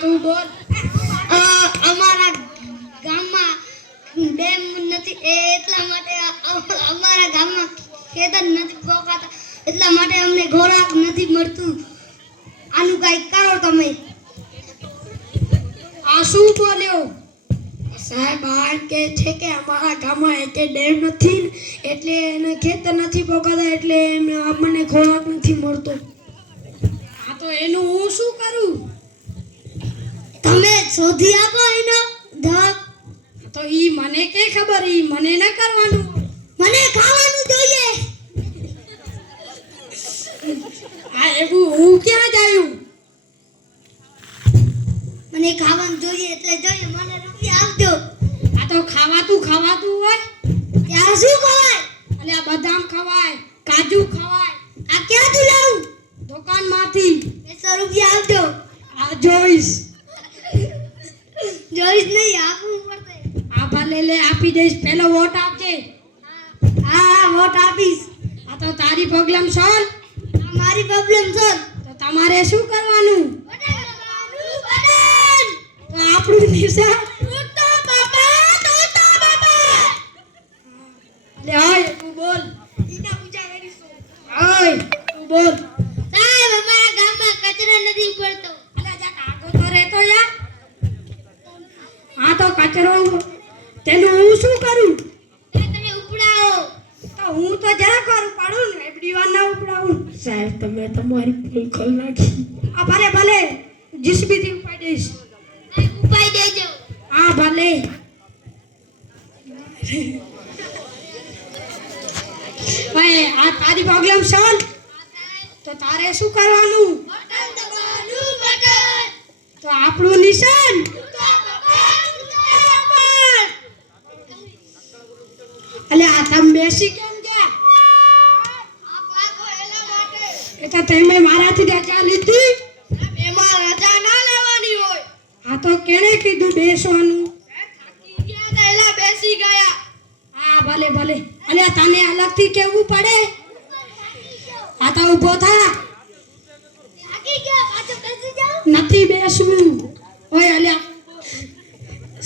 તું બોલ. અમારા ગામમાં ડેમ નથી એટલા માટે અમારા ગામમાં ખેતર નથી પોકાતા એટલા માટે અમને ખોરાક નથી મળતું. આનું કઈ કરો તમે. આ શું બોલ્યો? સાહેબ આ કે છે કે અમારા ગામમાં એક ડેમ નથી એટલે એને ખેતર નથી પોકાતા એટલે અમને ખોરાક નથી મળતો. આ તો એનું હું શું કરું? તમે શોધી આપો એનો જવાબ. તો ઈ મને કે ખબર, ઈ મને ન કરવાનું, મને ખાવાનું જોઈએ. આ એવું હું ક્યાં જાયું? મને ખાવાનું જોઈએ એટલે જોઈએ. મને રૂપિયા આપજો. આ તો ખાવાતું હોય. ત્યાં શું ખવાય? એટલે આ બદામ ખવાય, કાજુ ખવાય. આ ક્યાંથી લાવું? દુકાનમાંથી. 200 રૂપિયા આપજો. આ જોઈશ નહીં આપવું પડશે. આ ભલે લે આપી દઈશ. પહેલો વોટ આપજે. હા વોટ આપીશ. આ તો તારી પ્રોબ્લેમ સોલ્વ. આ મારી પ્રોબ્લેમ સોલ્વ. તો તમારે શું કરવાનું? તો આપણું નિશાન લે. ઓય તું બોલ. ઈના પૂજા કરીશું. ઓય તું બોલ. સાહેબ અમારા ગામમાં કચરો નથી પડતો. અલે જા કાગો તો રહેતો યાર. હા તો કચરો તેનું હું શું કરું? તમે ઉપડાવો. તો હું તો જરા કરું પાડું ને એબડી વાર ના ઉપડાવું. સાહેબ તમે તમારી ભૂલ ખોલ નાખી. આ ભલે જીસીબી થી ઉપાડી દઈશ. સાહેબ ઉપાય દેજો. હા ભલે. ભાઈ આ તારી પ્રોબ્લેમ સોલ્વ. તો તારે શું કરવાનું? બટન દબાવવાનું. બટન. તો આપણું નિશાન અલે આ તમે બેસી કેમ ગયા? આ પાકો એલા માટે. એ તો તમે મારાથી રજા લીધી. એમાં રજા ના લેવાની હોય. આ તો કેણે કીધું બેસવાનું? થાકી ગયા તો એલા બેસી ગયા. હા ભલે અલે તને અલગથી કેવું પડે? આ તો ઊભો થા. થાકી ગયા પાછો બેસી જાઓ. નથી બેસવું. ઓય અલે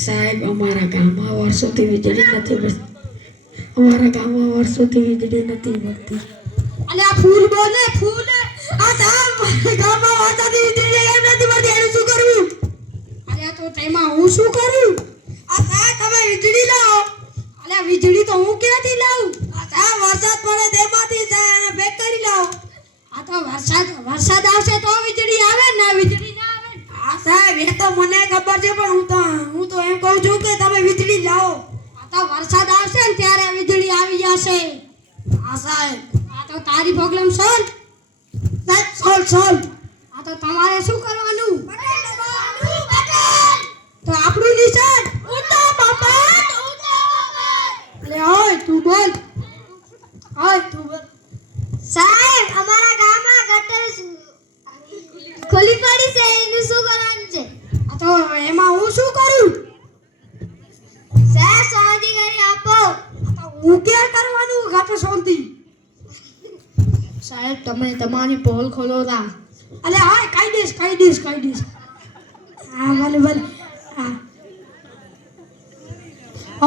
સાહેબ અમારા ગામમાં વર્ષોથી વીજળી નથી મળતી. અલે આ ફૂલ બોલે ફૂલ. આ સાહેબ ગામમાં વર્ષોથી વીજળી કેમ નથી મળતી એનું શું કરવું? અરે તો તેમાં હું શું કરું? આ સાહેબ તમે વીજળી લાવો. અલે વીજળી તો હું ક્યાંથી લાવું? આ સાહેબ વરસાદ પડે તેમાંથી ભેગ કરી લાવો. આ તો વરસાદ આવશે તો વીજળી આવે ને, વીજળી ના આવે. આ સાહેબ એ તો મને ખબર છે પણ હું તો એમ કહું છું કે તમે વીજળી લાવો. આ તો વરસાદ આવશે ને ત્યારે વીજળી આવી જશે. આ સાહેબ આ તો તારી પ્રોબ્લેમ સોલ્વ. સાહેબ સોલ્વ. આ તો તમારે શું કરવાનું? બટન દબાવવાનું. બટન. તો આપણું નિશાન ઉતા બાપા. લે ઓય તું બોલ. સાહેબ અમારા ગામમાં ગટર ખુલ્લી પડી છે એનું શું કરવાનું છે? આ તો એમાં હું શું કરું? સાહેબ શાંતિ કરી આપો. આ તો હું ક્યાં કરવાનું ગાતો શાંતિ? સાહેબ તમે તમારી પોલ ખોલો તા. અલે હા કહી દઈશ. હા ભલે હા.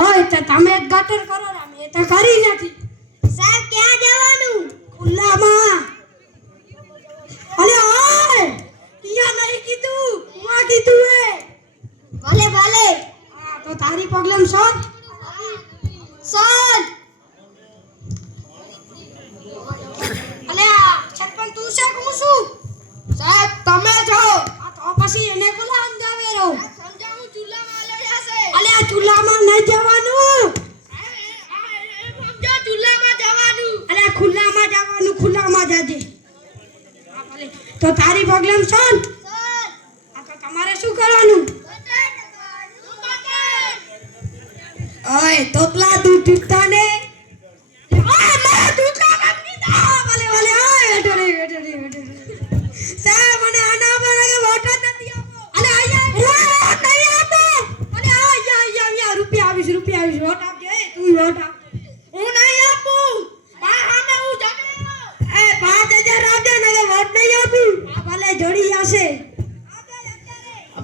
ઓય તો તમે જ ગટર કરો ને મેં તો કરી નથી. સાહેબ ક્યાં જવાનું? ખુલ્લામાં. અલે ઓય અહીંયા નહીં કીધું, હું કીધું હે. ભલે હા તો તારી પ્રોબ્લેમ સોલ્વ. અલે આ છપ્પન તું છે હું છું? સાહેબ તમે છો. આ તો પછી એને કોલા સમજાવે રહો. સમજાવું ચૂલામાં લડ્યા છે. અલે આ ચૂલામાં નહીં જવાનું. સમજો ચૂલામાં જવાનું. અલે ખુલ્લામાં જવાનું, ખુલ્લામાં જાજે. હા ભલે. તો તારી પ્રોબ્લેમ સોલ્વ. આ તો તમારે શું કરવાનું? ઓય તોતલા દૂધ પીતા ને. ઓય મારા દૂધ કા કામ કીધા. ભલે ઓય બેઠો રે. ભલે જોડી હશે.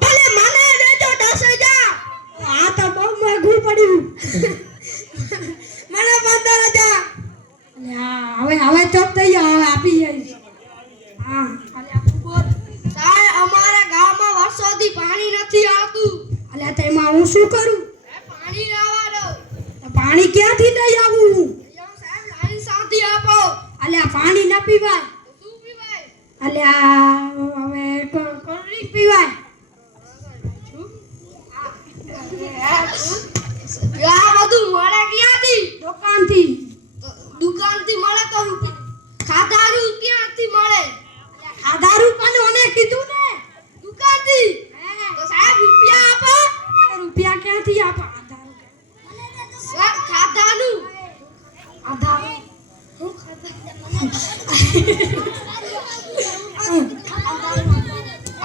ભલે મને દેજો 10,000. આ તો બહુ મોંઘું પડ્યું. મને 15,000. અલે હવે ચોપ થઈ ગયો, હવે આપી જઈશ. હા અલે આપું બોલ. સાહેબ અમારા ગામમાં વર્ષોથી પાણી નથી આવતું. અલે તેમાં હું શું કરું? પાણી લાવવા દો. પાણી ક્યાંથી લઈ આવું હું? સાહેબ લાઈન શાંતિ આપો. અલે આ પાણી ના પીવાય. શું પીવાય? અલે હવે કોલ્ડ્રિંક પીવાય. આ બધું મળે ક્યાંથી? દુકાનથી. દુકાનથી મળે તો ખાધાનું ક્યાંથી મળે? આ દારૂ પાનું મને કીધું ને. દુકાનથી. હે, તો સાહેબ રૂપિયા આપો. રૂપિયા ક્યાંથી આપા? આ દારૂ. સાહેબ ખાધાનું. આ દારૂ.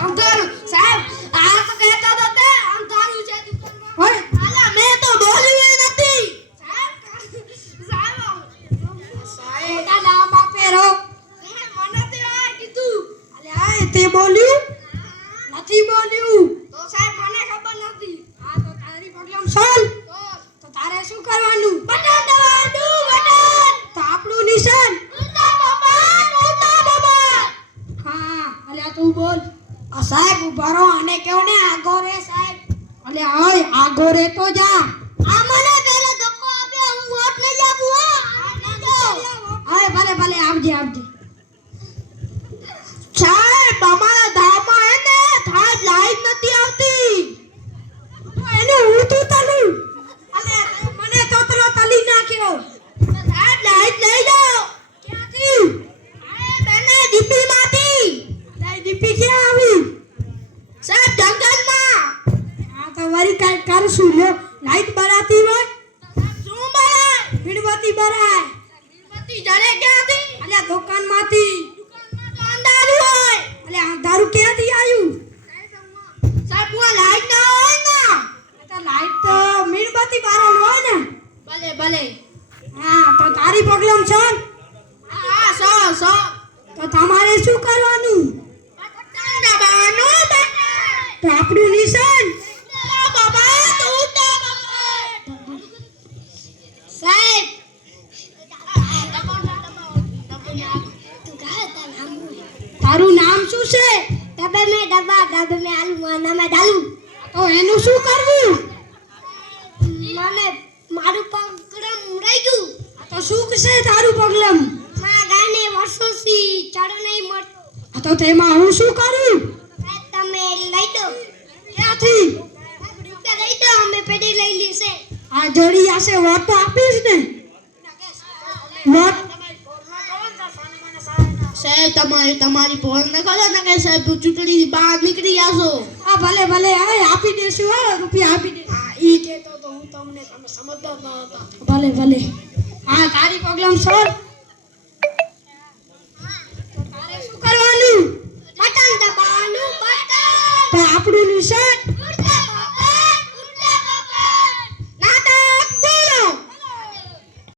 અંધારું. સાહેબ આ તો કહેતો હતો તે અંધારું છે દુકાનમાં. હોય અલા મેં તો બોલ્યું ય નથી. સાહેબ મોટા નામ આપે રહો. મને તે આ કીધું. અલે આ તે બોલ્યું નથી બોલ્યું. તો સાહેબ મને ખબર નથી. આ તો તારી પ્રોબ્લેમ સોલ્વ. તો તારે શું કરવાનું? બટન દબાવવાનું. બટન. તો આપણું નિશાન. ઉતા બાબા. હા અલે આ તું બોલ. આ સાહેબ ઉભા રહો, આને કેવો ને આગો રે સાહેબ. અલે ઓય આગો રે તો જા. આ મને પહેલો ધક્કો આપ્યો, હું વોટ નહીં આપું હો. હવે ભલે આવજે. સાહેબ અમારા ધામમાં હે ને થાજ લાઈટ નથી આવતી. તો એને હું તું તલું. અલે મને તોતરો તલી નાખ્યો. સાહેબ લાઈટ લઈ જાઓ. ક્યાંથી? અરે બેને ડીપીમાંથી. તારી ડીપી ક્યાં આવી? સાહેબ જંગલમાં. આ તો વળી કાઈ કરશું લો. લાઈટ બરાતી હોય શું બરાય? મીણબત્તી બરાય. મીણબત્તી જડે ક્યાંથી? અલે દુકાનમાંથી. દુકાનમાં તો અંધારું હોય. અલે આ દારૂ ક્યાંથી આવ્યું? સાહેબ હું લાઈટ ના હોય ને. આ તો લાઈટ તો મીણબત્તી બારેલ હોય ને. ભલે. હા તો તારી પ્રોબ્લેમ સોલ્વ. હા સો. તો તમારે શું કરવાનું? બટન દબાવવાનું. બટન. તો આપણું નિશાન. બાબા તું તો બાબા. સાહેબ તારું નામ શું છે? ડબ્બે में डब्बा डब्बे में आलू माना में डालू. તો એનું શું કરવું? મને મારું પગડમ રહી ગયું. આ તો શું છે તારું પ્રોબ્લેમ? મારા ગાને વર્ષોથી ચડો નહીં મળતો. આ તો તેમાં હું શું કરું? સાહેબ તમે લઈ દો. ક્યાંથી? રૂપિયા લઈ દો, અમે પેઢી લઈ લીશે. આ જોડી આશે વોટ તો આપીશ ને. વોટ સાહેબ તમારી પોલ ન કરો ને કે સાહેબ ચૂંટણી બહાર નીકળી જાશો. આ ભલે હવે આપી દેશું. હો રૂપિયા આપી દે. હા ઈ કહેતો તો હું તમને તમે સમજદાર ન હતા. ભલે હા તારી પ્રોબ્લેમ સોલ્વ. તો તારે શું કરવાનું? બટન દબાવવાનું. બટન. તો આપણું નિશાન.